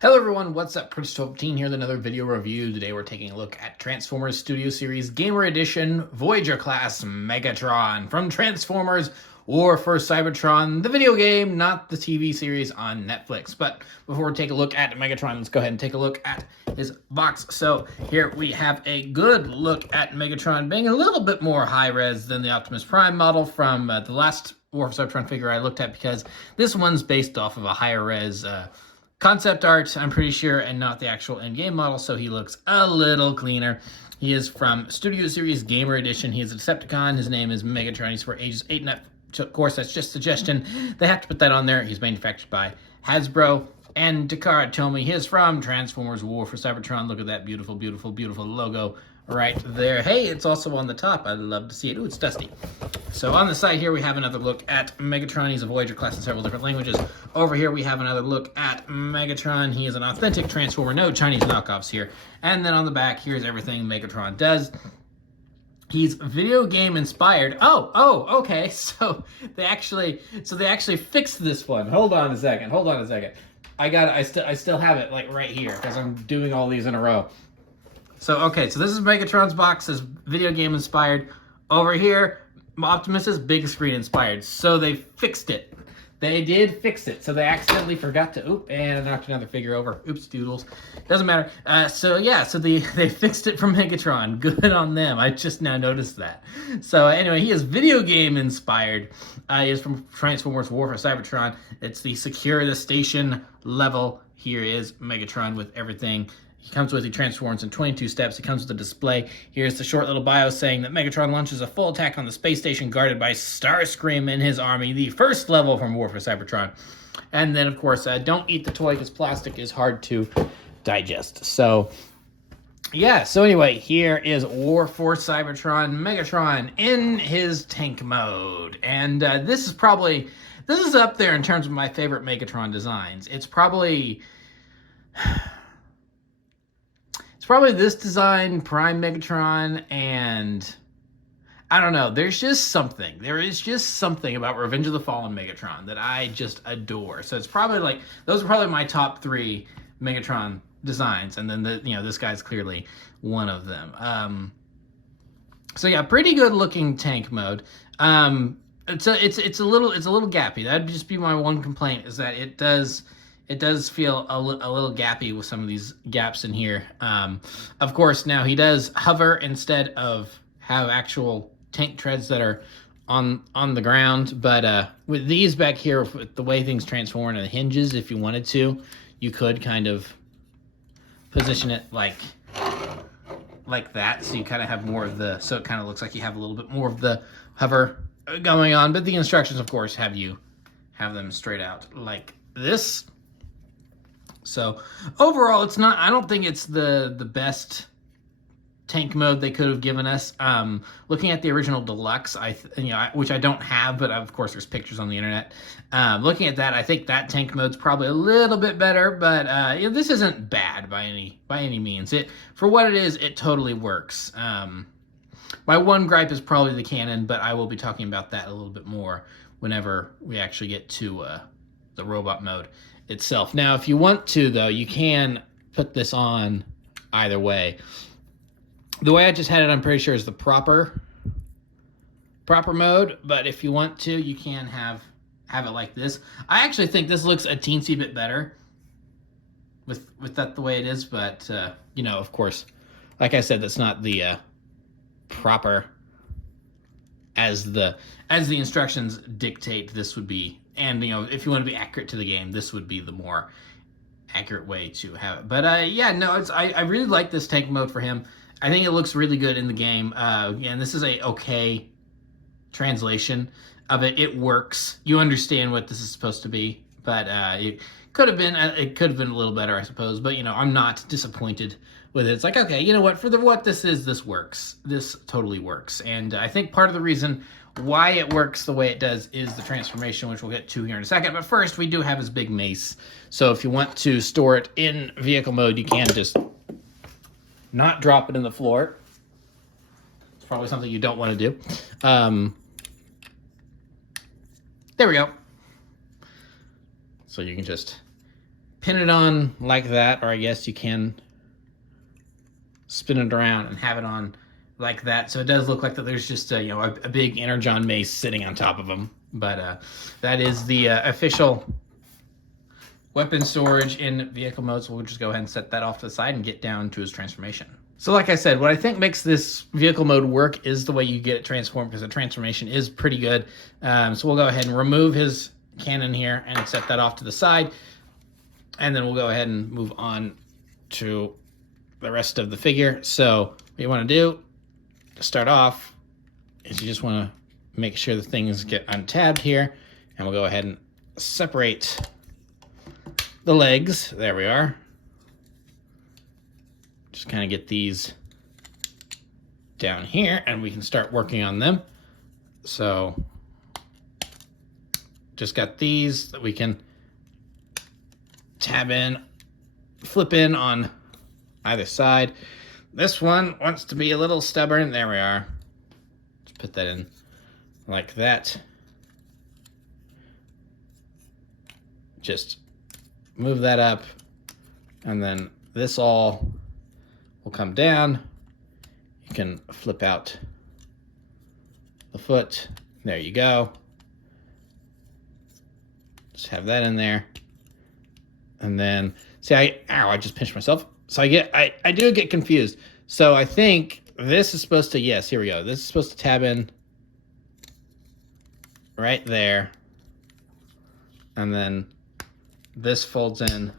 Hello everyone, what's up? Prince12 here with another video review. Today we're taking a look at Transformers Studio Series Gamer Edition Voyager class Megatron from Transformers War for Cybertron, the video game, not the TV series on Netflix. But before we take a look at Megatron, let's go ahead and take a look at his box. So here we have a good look at Megatron being a little bit more high-res than the Optimus Prime model from the last War for Cybertron figure I looked at, because this one's based off of a higher res concept art, I'm pretty sure, and not the actual in-game model, so he looks a little cleaner. He is from Studio Series Gamer Edition. He is a Decepticon. His name is Megatron. He's for ages 8 and up. Of course, that's just suggestion. They have to put that on there. He's manufactured by Hasbro. And Takara Tomy, he is from Transformers War for Cybertron. Look at that beautiful, beautiful, beautiful logo right there. Hey, it's also on the top. I'd love to see it. Ooh, it's dusty. So on the side here, we have another look at Megatron. He's a Voyager class in several different languages. Over here, we have another look at Megatron. He is an authentic Transformer. No Chinese knockoffs here. And then on the back, here's everything Megatron does. He's video game inspired. Oh, okay. So they actually fixed this one. Hold on a second. I still have it like right here because I'm doing all these in a row. So okay, so this is Megatron's box. Is video game inspired. Over here, Optimus is big screen inspired. So they fixed it. They did fix it. So they accidentally forgot to, and I knocked another figure over. Oops, doodles. Doesn't matter. So they fixed it from Megatron. Good on them. I just now noticed that. So anyway, he is video game inspired. He is from Transformers War for Cybertron. It's the Secure the Station level. Here is Megatron with everything. He comes with, he transforms in 22 steps. He comes with a display. Here's the short little bio saying that Megatron launches a full attack on the space station guarded by Starscream and his army, the first level from War for Cybertron. And then, of course, don't eat the toy because plastic is hard to digest. So, yeah. So anyway, here is War for Cybertron Megatron in his tank mode. And this is up there in terms of my favorite Megatron designs. It's probably this design, Prime Megatron, and I don't know. There is just something about Revenge of the Fallen Megatron that I just adore. So it's probably those are probably my top 3 Megatron designs, and then this guy's clearly one of them. So yeah, pretty good looking tank mode. It's a little gappy. That'd just be my one complaint, is that it does feel a little gappy with some of these gaps in here. Of course, now he does hover instead of have actual tank treads that are on the ground. But with these back here, with the way things transform and the hinges, if you wanted to, you could kind of position it like that. So you kind of have more of so it kind of looks like you have a little bit more of the hover going on. But the instructions, of course, have them straight out like this. So overall, it's not. I don't think it's the best tank mode they could have given us. Looking at the original deluxe, which I don't have, but of course there's pictures on the internet. Looking at that, I think that tank mode's probably a little bit better. But this isn't bad by any means. For what it is, it totally works. My one gripe is probably the cannon, but I will be talking about that a little bit more whenever we actually get to the robot mode itself. Now, if you want to, though, you can put this on either way. The way I just had it, I'm pretty sure, is the proper mode, but if you want to, you can have it like this. I actually think this looks a teensy bit better with that the way it is, but of course, like I said, that's not the proper as the instructions dictate. This would be, and if you want to be accurate to the game, this would be the more accurate way to have it. But I really like this tank mode for him. I think it looks really good in the game. And this is a okay translation of it. It works. You understand what this is supposed to be, but it could have been a little better, I suppose. But I'm not disappointed with it. It's like, okay, you know what? For what this is, this works. This totally works. And I think part of the reason why it works the way it does is the transformation, which we'll get to here in a second. But first, we do have his big mace. So if you want to store it in vehicle mode, you can just not drop it in the floor. It's probably something you don't want to do. There we go. So you can just pin it on like that, or I guess you can spin it around and have it on like that. So it does look like that there's just a big Energon mace sitting on top of him. But that is the official weapon storage in vehicle mode. So we'll just go ahead and set that off to the side and get down to his transformation. So like I said, what I think makes this vehicle mode work is the way you get it transformed, because the transformation is pretty good. So we'll go ahead and remove his cannon here and set that off to the side. And then we'll go ahead and move on to the rest of the figure. So what you want to do to start off is you just want to make sure the things get untabbed here. And we'll go ahead and separate the legs. There we are. Just kind of get these down here and we can start working on them. So just got these that we can tab in, flip in on either side. This one wants to be a little stubborn. There we are. Let's put that in like that. Just move that up, and then this all will come down. You can flip out the foot. There you go. Just have that in there. And then, see, I just pinched myself. So I do get confused. So I think this is supposed to, yes, here we go. This is supposed to tab in right there. And then this folds in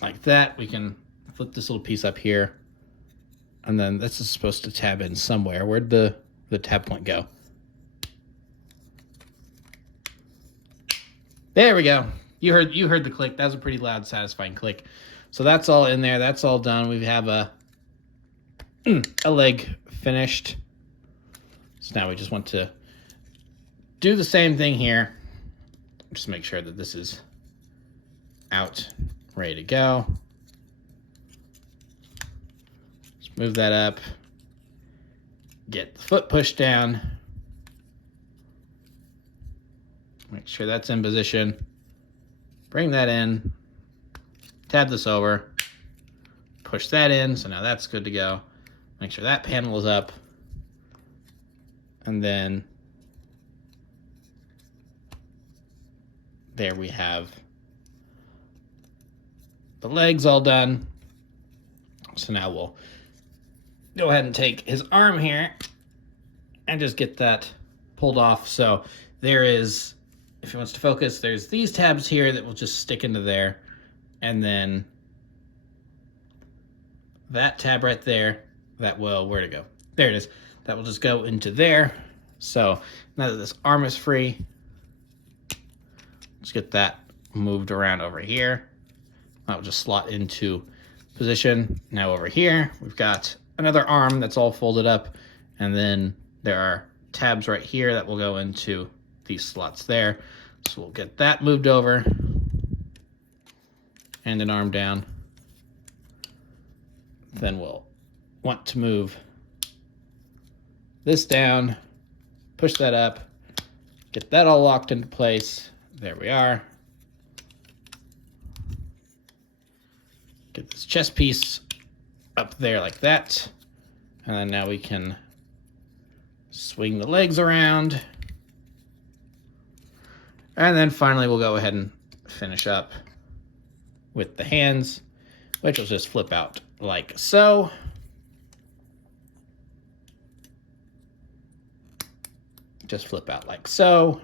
like that. We can flip this little piece up here. And then this is supposed to tab in somewhere. Where'd the tab point go? There we go. You heard the click. That was a pretty loud, satisfying click. So that's all in there. That's all done. We have a leg finished. So now we just want to do the same thing here. Just make sure that this is out, ready to go. Just move that up. Get the foot pushed down. Make sure that's in position. Bring that in. Tab this over. Push that in. So now that's good to go. Make sure that panel is up. And then there we have the legs all done. So now we'll go ahead and take his arm here and just get that pulled off. So there is, if he wants to focus, there's these tabs here that will just stick into there. And then that tab right there, that will, where to go? There it is. That will just go into there. So now that this arm is free, let's get that moved around over here. That will just slot into position. Now over here, we've got another arm that's all folded up. And then there are tabs right here that will go into these slots there. So we'll get that moved over and an arm down. Then we'll want to move this down, push that up, get that all locked into place. There we are. Get this chest piece up there like that. And then now we can swing the legs around. And then finally we'll go ahead and finish up with the hands, which will just flip out like so. Just flip out like so.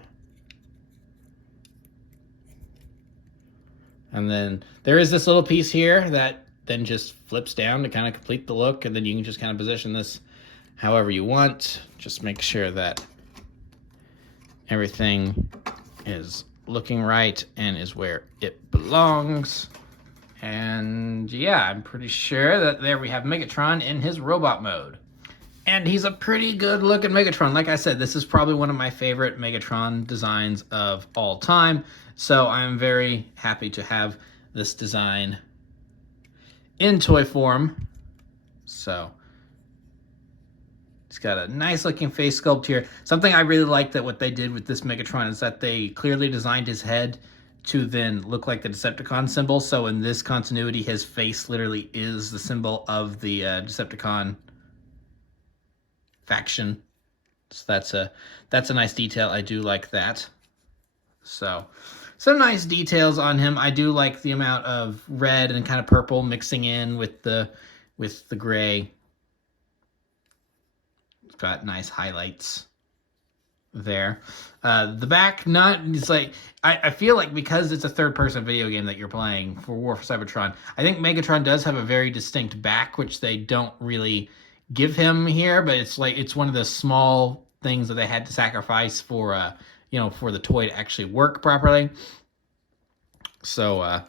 And then there is this little piece here that then just flips down to kind of complete the look, and then you can just kind of position this however you want. Just make sure that everything is looking right and is where it belongs. And yeah, I'm pretty sure that there we have Megatron in his robot mode. And he's a pretty good looking Megatron. Like I said, this is probably one of my favorite Megatron designs of all time. So I'm very happy to have this design in toy form. So it's got a nice looking face sculpt here. Something I really like that what they did with this Megatron is that they clearly designed his head to then look like the Decepticon symbol. So in this continuity, his face literally is the symbol of the Decepticon faction. So that's a nice detail. I do like that. So some nice details on him. I do like the amount of red and kind of purple mixing in with the gray. It's got nice highlights there. The back, it's like, I feel like because it's a third-person video game that you're playing for War for Cybertron, I think Megatron does have a very distinct back, which they don't really give him here, but it's like, it's one of the small things that they had to sacrifice for, you know, for the toy to actually work properly. So,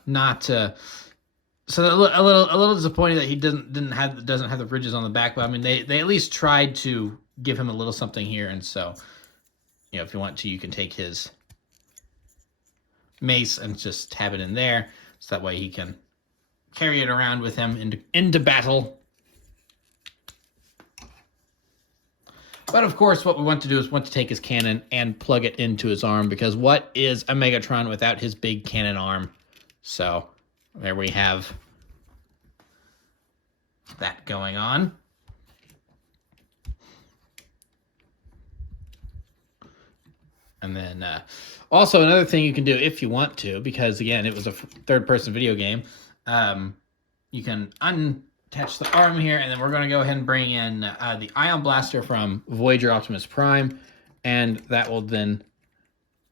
so a little disappointed that he doesn't have the ridges on the back, but I mean, they at least tried to give him a little something here, and so, you know, if you want to, you can take his mace and just tab it in there, so that way he can carry it around with him into battle. But of course, what we want to do is take his cannon and plug it into his arm, because what is a Megatron without his big cannon arm? So there we have that going on. And then also another thing you can do if you want to, because again, it was a third-person video game, you can unattach the arm here, and then we're going to go ahead and bring in the Ion Blaster from Voyager Optimus Prime, and that will then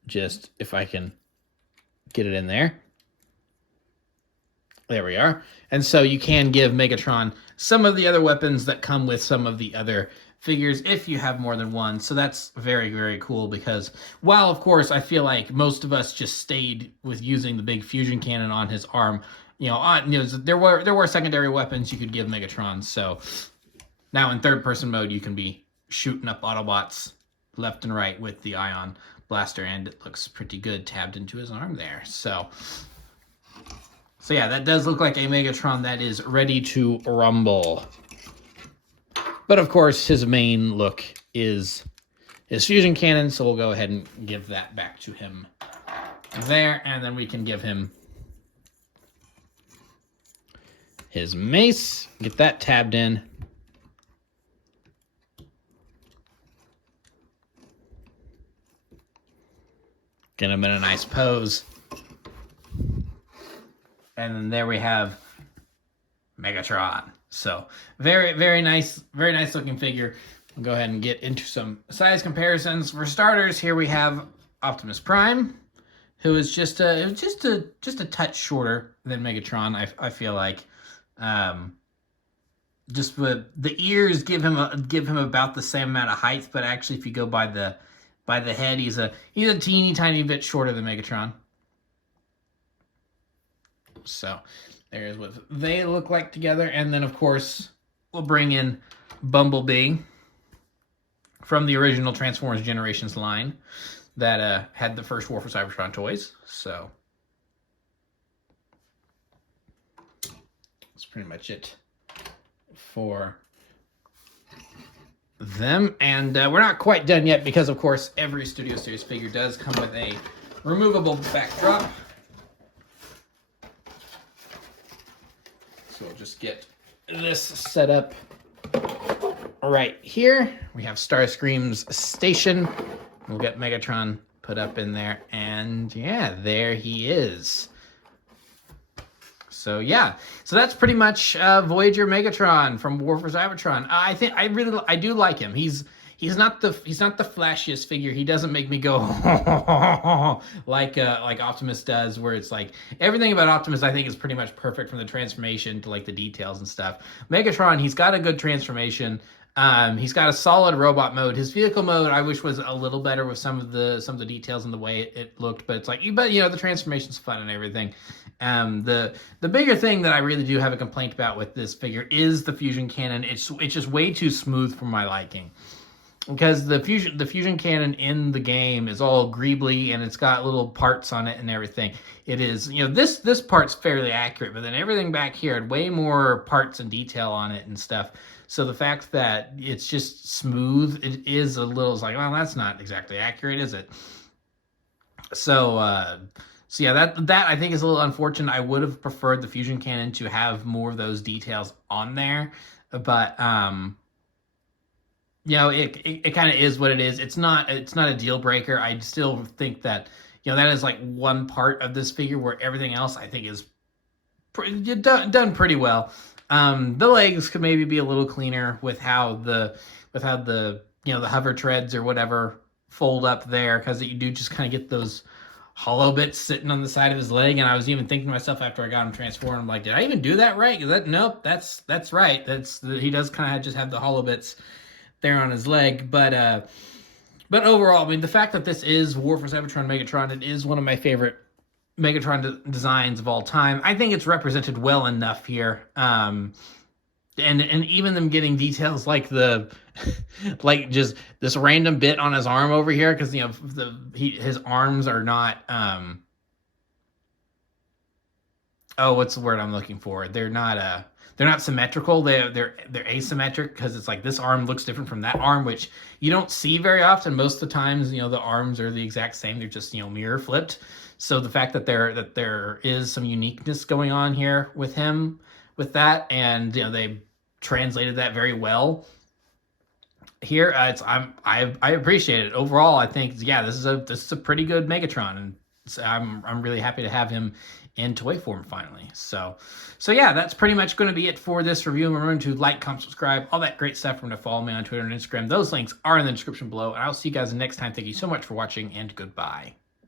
just, if I can get it in there. There we are. And so you can give Megatron some of the other weapons that come with some of the other figures if you have more than one. So that's very, very cool, because while of course I feel like most of us just stayed with using the big fusion cannon on his arm, you know, there were secondary weapons you could give Megatron. So now in third-person mode, you can be shooting up Autobots left and right with the Ion Blaster, and it looks pretty good tabbed into his arm there. So yeah, that does look like a Megatron that is ready to rumble. But of course, his main look is his fusion cannon, so we'll go ahead and give that back to him there, and then we can give him his mace, get that tabbed in. Get him in a nice pose. And then there we have Megatron. So very, very nice looking figure. We'll go ahead and get into some size comparisons. For starters, here we have Optimus Prime, who is just a touch shorter than Megatron. I feel like, just with the ears give him about the same amount of height, but actually, if you go by the head, he's a teeny tiny bit shorter than Megatron. So there's what they look like together. And then, of course, we'll bring in Bumblebee from the original Transformers Generations line that had the first War for Cybertron toys. So that's pretty much it for them. And we're not quite done yet, because, of course, every Studio Series figure does come with a removable backdrop. So we'll just get this set up right here. We have Starscream's station. We'll get Megatron put up in there, and yeah, there he is. So yeah, so that's pretty much Voyager Megatron from War for Cybertron. I do like him. He's not the flashiest figure. He doesn't make me go like Optimus does, where it's like everything about Optimus I think is pretty much perfect, from the transformation to like the details and stuff. Megatron, he's got a good transformation. He's got a solid robot mode. His vehicle mode I wish was a little better with some of the details and the way it looked, but it's like, but you know, the transformation's fun and everything. The bigger thing that I really do have a complaint about with this figure is the fusion cannon. It's just way too smooth for my liking. Because the fusion cannon in the game is all greebly, and it's got little parts on it and everything. It is, you know, this part's fairly accurate, but then everything back here had way more parts and detail on it and stuff. So the fact that it's just smooth, it is a little, it's like, well, that's not exactly accurate, is it? So So yeah, that I think is a little unfortunate. I would have preferred the fusion cannon to have more of those details on there, but it kind of is what it is. It's not a deal breaker. I still think that that is like one part of this figure where everything else I think is done pretty well. The legs could maybe be a little cleaner with how the hover treads or whatever fold up there, because you do just kind of get those hollow bits sitting on the side of his leg. And I was even thinking to myself after I got him transformed, I'm like, did I even do that right? Nope, that's right. He does kind of just have the hollow bits there on his leg, but overall, I mean, the fact that this is War for Cybertron Megatron, it is one of my favorite Megatron designs of all time. I think it's represented well enough here. And even them getting details like like just this random bit on his arm over here, because his arms are not what's the word I'm looking for? They're not symmetrical. They're asymmetric, because it's like this arm looks different from that arm, which you don't see very often. Most of the times, the arms are the exact same. They're just mirror flipped. So the fact that there is some uniqueness going on here with him with that, and they translated that very well here. I appreciate it overall. I think this is a pretty good Megatron, and so I'm really happy to have him in toy form finally. So yeah, that's pretty much going to be it for this review. And remember to like, comment, subscribe, all that great stuff. Remember to follow me on Twitter and Instagram. Those links are in the description below, and I'll see you guys next time. Thank you so much for watching, and goodbye.